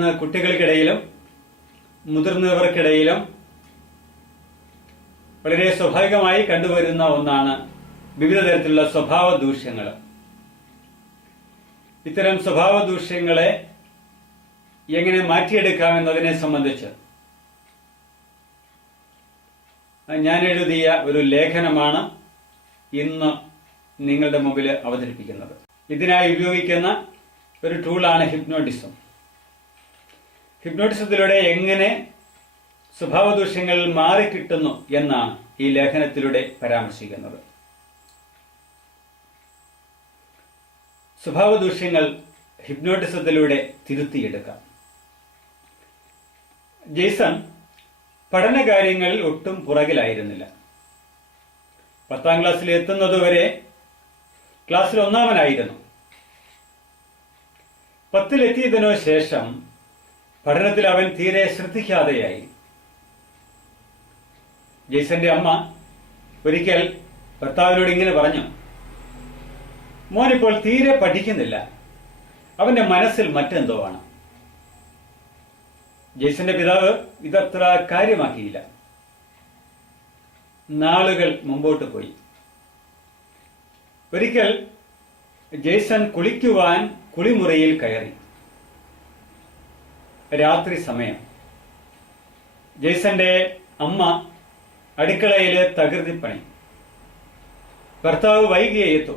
ഇന്ന് കുട്ടികൾക്കിടയിലും മുതിർന്നവർക്കിടയിലും വളരെ സ്വാഭാവികമായി കണ്ടുവരുന്ന ഒന്നാണ് വിവിധ തരത്തിലുള്ള സ്വഭാവ ദൂഷ്യങ്ങൾ. ഇത്തരം സ്വഭാവ ദൂഷ്യങ്ങളെ എങ്ങനെ മാറ്റിയെടുക്കാമെന്നതിനെ സംബന്ധിച്ച് ഞാൻ എഴുതിയ ഒരു ലേഖനമാണ് ഇന്ന് നിങ്ങളുടെ മുമ്പിൽ അവതരിപ്പിക്കുന്നത്. ഇതിനായി ഉപയോഗിക്കുന്ന ഒരു ടൂളാണ് ഹിപ്നോട്ടിസം. ഹിപ്നോട്ടിസത്തിലൂടെ എങ്ങനെ സ്വഭാവദൂഷ്യങ്ങൾ മാറിക്കിട്ടുന്നു എന്നാണ് ഈ ലേഖനത്തിലൂടെ പരാമർശിക്കുന്നത്. സ്വഭാവദൂഷ്യങ്ങൾ ഹിപ്നോട്ടിസത്തിലൂടെ തിരുത്തിയെടുക്കാം. ജെയ്സൺ പഠനകാര്യങ്ങളിൽ ഒട്ടും പുറകിലായിരുന്നില്ല. 10ാം ക്ലാസ്സിൽ എത്തുന്നതുവരെ ക്ലാസ്സിൽ ഒന്നാമനായിരുന്നു. 10ലെത്തിയതിനു ശേഷം പഠനത്തിൽ അവൻ തീരെ ശ്രദ്ധിക്കാതെയായി. ജെയ്സന്റെ അമ്മ ഒരിക്കൽ ഭർത്താവിനോട് ഇങ്ങനെ പറഞ്ഞു, മോനിപ്പോൾ തീരെ പഠിക്കുന്നില്ല, അവന്റെ മനസ്സിൽ മറ്റെന്തോ ആണ്. ജെയ്സന്റെ പിതാവ് ഇതത്ര കാര്യമാക്കിയില്ല. നാളുകൾ മുമ്പോട്ട് പോയി. ഒരിക്കൽ ജെയ്സൺ കുളിക്കുവാൻ കുളിമുറിയിൽ കയറി. രാത്രി സമയം. ജെയ്സന്റെ അമ്മ അടുക്കളയിലെ തകൃതിപ്പണി. ഭർത്താവ് വൈകിയേ എത്തു.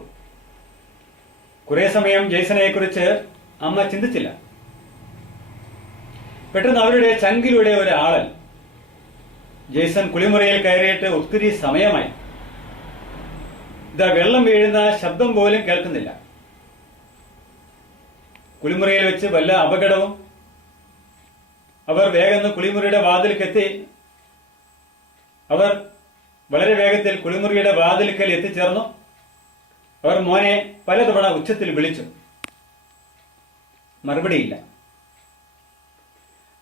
കുറെ സമയം ജെയ്സനെ കുറിച്ച് അമ്മ ചിന്തിച്ചില്ല. പെട്ടെന്ന് അവരുടെ ചങ്കിലൂടെ ഒരു ആളൽ. ജെയ്സൺ കുളിമുറിയിൽ കയറിയിട്ട് ഒത്തിരി സമയമായി. ഇതാ വെള്ളം വീഴുന്ന ശബ്ദം പോലും കേൾക്കുന്നില്ല. കുളിമുറിയിൽ വെച്ച് വല്ല അപകടവും? അവർ വേഗം കുളിമുറിയുടെ വാതിൽക്കെത്തി. അവർ വളരെ വേഗത്തിൽ കുളിമുറിയുടെ വാതിൽക്കൽ എത്തിച്ചേർന്നു. അവർ മോനെ പലതവണ ഉച്ചത്തിൽ വിളിച്ചു. മറുപടിയില്ല.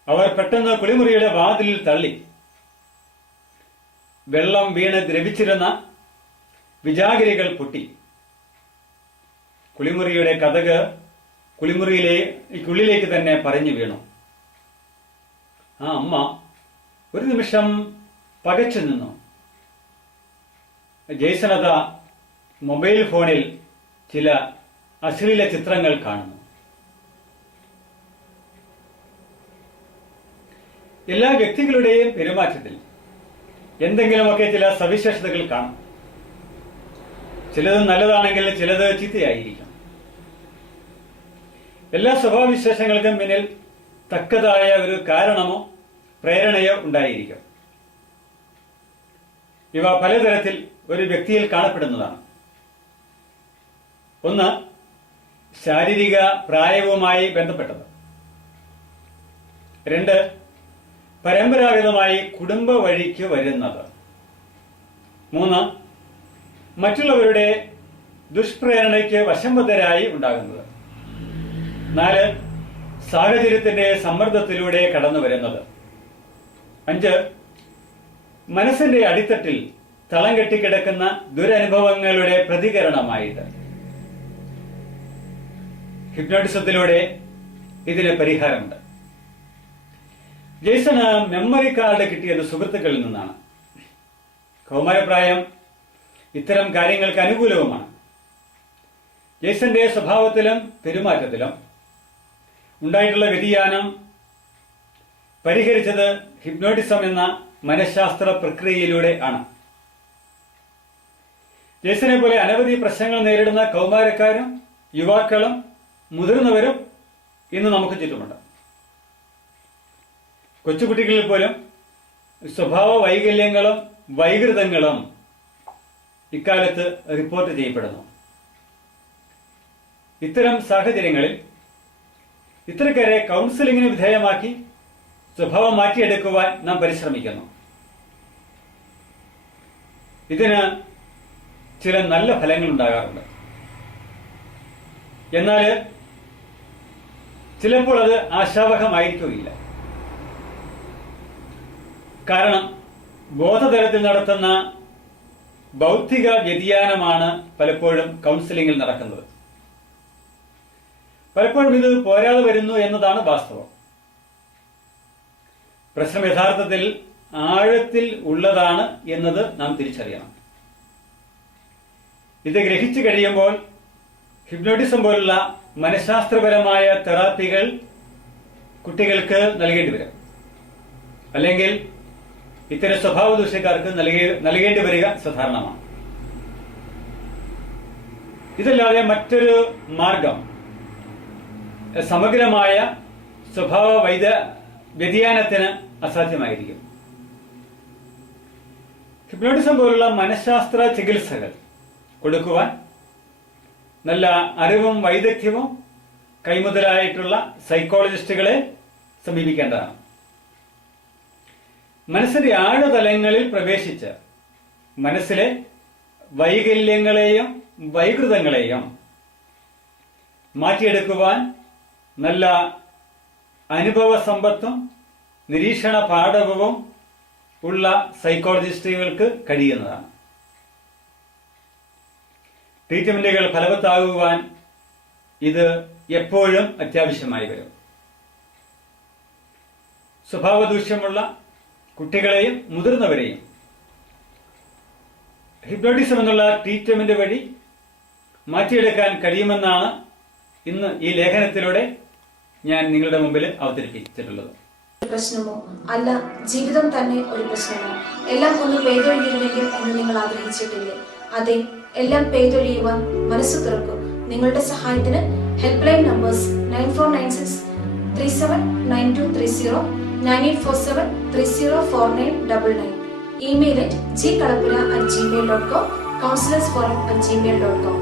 അവർ പെട്ടെന്ന് കുളിമുറിയുടെ വാതിലിൽ തള്ളി. വെള്ളം വീണ് ദ്രവിച്ചിരുന്ന വിജാഗിരികൾ പൊട്ടി. കുളിമുറിയുടെ കതക് കുളിയിലേക്ക് തന്നെ പറഞ്ഞു വീണു. ആ അമ്മ ഒരു നിമിഷം പകച്ചു നിന്നു. ജെയ്സൺ മൊബൈൽ ഫോണിൽ ചില അശ്ലീല ചിത്രങ്ങൾ കാണുന്നു. എല്ലാ വ്യക്തികളുടെയും പെരുമാറ്റത്തിൽ എന്തെങ്കിലുമൊക്കെ ചില സവിശേഷതകൾ കാണും. ചിലത് നല്ലതാണെങ്കിൽ ചിലത് ചീത്തയായിരിക്കും. എല്ലാ സ്വഭാവവിശേഷങ്ങൾക്കും പിന്നിൽ തക്കതായ ഒരു കാരണമോ പ്രേരണയോ ഉണ്ടായിരിക്കും. ഇവ പലതരത്തിൽ ഒരു വ്യക്തിയിൽ കാണപ്പെടുന്നതാണ്. ഒന്ന്, ശാരീരിക പ്രായവുമായി ബന്ധപ്പെട്ടത്. 2, പരമ്പരാഗതമായി കുടുംബ വഴിക്ക് വരുന്നത്. 3, മറ്റുള്ളവരുടെ ദുഷ്പ്രേരണയ്ക്ക് വശംവദരായി ഉണ്ടാകുന്നത്. 4, സാഹചര്യത്തിന്റെ സമ്മർദ്ദത്തിലൂടെ കടന്നു വരുന്നത്. 5, മനസ്സിന്റെ അടിത്തട്ടിൽ തളം കെട്ടിക്കിടക്കുന്ന ദുരനുഭവങ്ങളുടെ പ്രതികരണമായിട്ട്. ഹിപ്നോട്ടിസത്തിലൂടെ ഇതിന് പരിഹാരമുണ്ട്. ജെയ്സണ് മെമ്മറി കാർഡ് കിട്ടിയത് സുഹൃത്തുക്കളിൽ നിന്നാണ്. കൗമാരപ്രായം ഇത്തരം കാര്യങ്ങൾക്ക് അനുകൂലവുമാണ്. ജെയ്സന്റെ സ്വഭാവത്തിലും പെരുമാറ്റത്തിലും ഉണ്ടായിട്ടുള്ള വ്യതിയാനം പരിഹരിച്ചത് ഹിപ്നോട്ടിസം എന്ന മനഃശാസ്ത്ര പ്രക്രിയയിലൂടെ ആണ്. ജെയ്സനെ പോലെ അനവധി പ്രശ്നങ്ങൾ നേരിടുന്ന കൗമാരക്കാരും യുവാക്കളും മുതിർന്നവരും ഇന്ന് നമുക്ക് ചുറ്റുമുണ്ട്. കൊച്ചുകുട്ടികളിൽ പോലും സ്വഭാവ വൈകല്യങ്ങളും വൈകൃതങ്ങളും ഇക്കാലത്ത് റിപ്പോർട്ട് ചെയ്യപ്പെടുന്നു. ഇത്തരം സാഹചര്യങ്ങളിൽ ഇത്തരക്കാരെ കൗൺസിലിംഗിന് വിധേയമാക്കി സ്വഭാവം മാറ്റിയെടുക്കുവാൻ നാം പരിശ്രമിക്കുന്നു. ഇതിന് ചില നല്ല ഫലങ്ങൾ ഉണ്ടാകാറുണ്ട്. എന്നാൽ ചിലപ്പോൾ അത് ആശാവഹമായിരിക്കുകയില്ല. കാരണം ബോധതലത്തിൽ നടത്തുന്ന ബൗദ്ധിക വ്യതിയാനമാണ് പലപ്പോഴും കൗൺസിലിംഗിൽ നടക്കുന്നത്. പലപ്പോഴും ഇത് പോരാതെ വരുന്നു എന്നതാണ് വാസ്തവം. പ്രശ്നം യഥാർത്ഥത്തിൽ ആഴത്തിൽ ഉള്ളതാണ് എന്നത് നാം തിരിച്ചറിയണം. ഇത് ഗ്രഹിച്ചു കഴിയുമ്പോൾ ഹിപ്നോട്ടിസം പോലുള്ള മനഃശാസ്ത്രപരമായ തെറാപ്പികൾ കുട്ടികൾക്ക് നൽകേണ്ടി വരും, അല്ലെങ്കിൽ ഇത്തരം സ്വഭാവ ദൂഷ്യക്കാർക്ക് നൽകേണ്ടി വരിക സാധാരണമാണ്. ഇതല്ലാതെ മറ്റൊരു മാർഗം സമഗ്രമായ സ്വഭാവ വ്യതിയാനത്തിന് അസാധ്യമായിരിക്കും. ഹിപ്നോട്ടിസം പോലുള്ള മനഃശാസ്ത്ര ചികിത്സകൾ കൊടുക്കുവാൻ നല്ല അറിവും വൈദഗ്ധ്യവും കൈമുതലായിട്ടുള്ള സൈക്കോളജിസ്റ്റുകളെ സമീപിക്കേണ്ടതാണ്. മനസ്സിന്റെ ആഴതലങ്ങളിൽ പ്രവേശിച്ച് മനസ്സിലെ വൈകല്യങ്ങളെയും വൈകൃതങ്ങളെയും മാറ്റിയെടുക്കുവാൻ നല്ല അനുഭവ സമ്പത്തും നിരീക്ഷണ പാഠവും ഉള്ള സൈക്കോളജിസ്റ്റുകൾക്ക് കഴിയുന്നതാണ്. ട്രീറ്റ്മെന്റുകൾ ഫലവത്താകുവാൻ ഇത് എപ്പോഴും അത്യാവശ്യമായി വരും. സ്വഭാവദൂഷ്യമുള്ള കുട്ടികളെയും മുതിർന്നവരെയും ഹിപ്നോട്ടിസം എന്നുള്ള ട്രീറ്റ്മെന്റ് വഴി മാറ്റിയെടുക്കാൻ കഴിയുമെന്നാണ് ഇന്ന് ഈ ലേഖനത്തിലൂടെ ഞാൻ നിങ്ങളുടെ മുമ്പിൽ അവതരിപ്പിച്ചിട്ടുള്ളത്. പ്രശ്നമോ അല്ല, ജീവിതം തന്നെ ഒരു പ്രശ്നമോ? എല്ലാം ഒന്ന് പെയ്തൊഴിഞ്ഞിരുന്നെങ്കിൽ എന്ന് നിങ്ങൾ ആഗ്രഹിച്ചിട്ടില്ലേ? അതെ, എല്ലാം പെയ്തൊഴിയുവാൻ മനസ്സ് തുറക്കും. നിങ്ങളുടെ സഹായത്തിന് help line numbers 9496379230, 9847304999, email @gkalapura@gmail.com, counselorsforum@gmail.com.